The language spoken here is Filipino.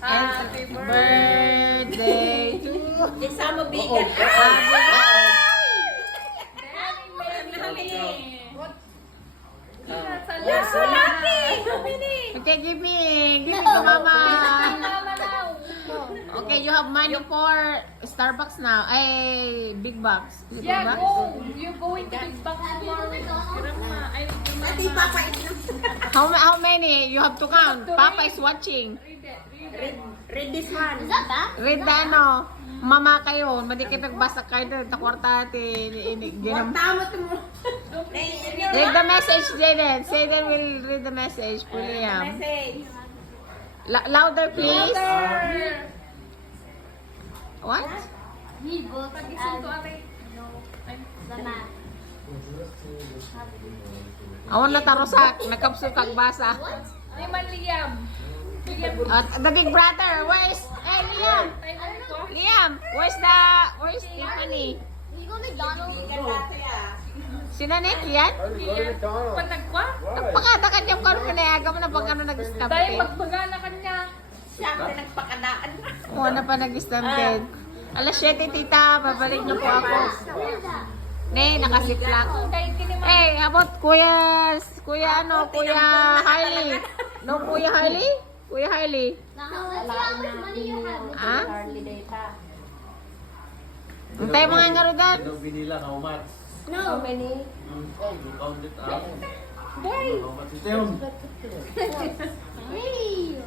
Happy birthday to you. Isama bigat. You're so lucky! Okay, give me to mama. Okay, you have money for Starbucks now. Ay, big box. Is it big Yeah, box? go. You're going to big back tomorrow. Grandma, I will Ati Papa How many? You have to count. Papa is watching. read this one. Read the ano. Mama kayo. Madikipag-basa kayo doon. Takwarta ati. Tama mo. Read the message, Jaden. Jaden will read the message. Puliam. Message. Louder, please. What? Pag-isip ko, ate. Awan na tarosak. Nakapsul kag basa. Ay, man, Liam. Liam, The big brother. Where's... Hey, Liam. tayo ko. Liam. Where's Tiffany? You go McDonald's? Bigat dati ah. Sino na yan? Panagwa? Pakadakan yung karoon ka na yaga mo na pag ano nag-stamp Tayo eh. magbagana kanya. Siya ang pinagpakadaan. Oo na pa nag-stamped. Alas 7, tita. Babalik na po ako. Ne, nakasiplak. Kahit kiniman. Hey, about Kuya Harley. No, Kuya Harley? Kuya Harley. Now, let's see how much money you have. Ah? Harley data. Antay mga nga rin doon. Binila, how much? How many? You count it out. Boy! How much is it? Hey!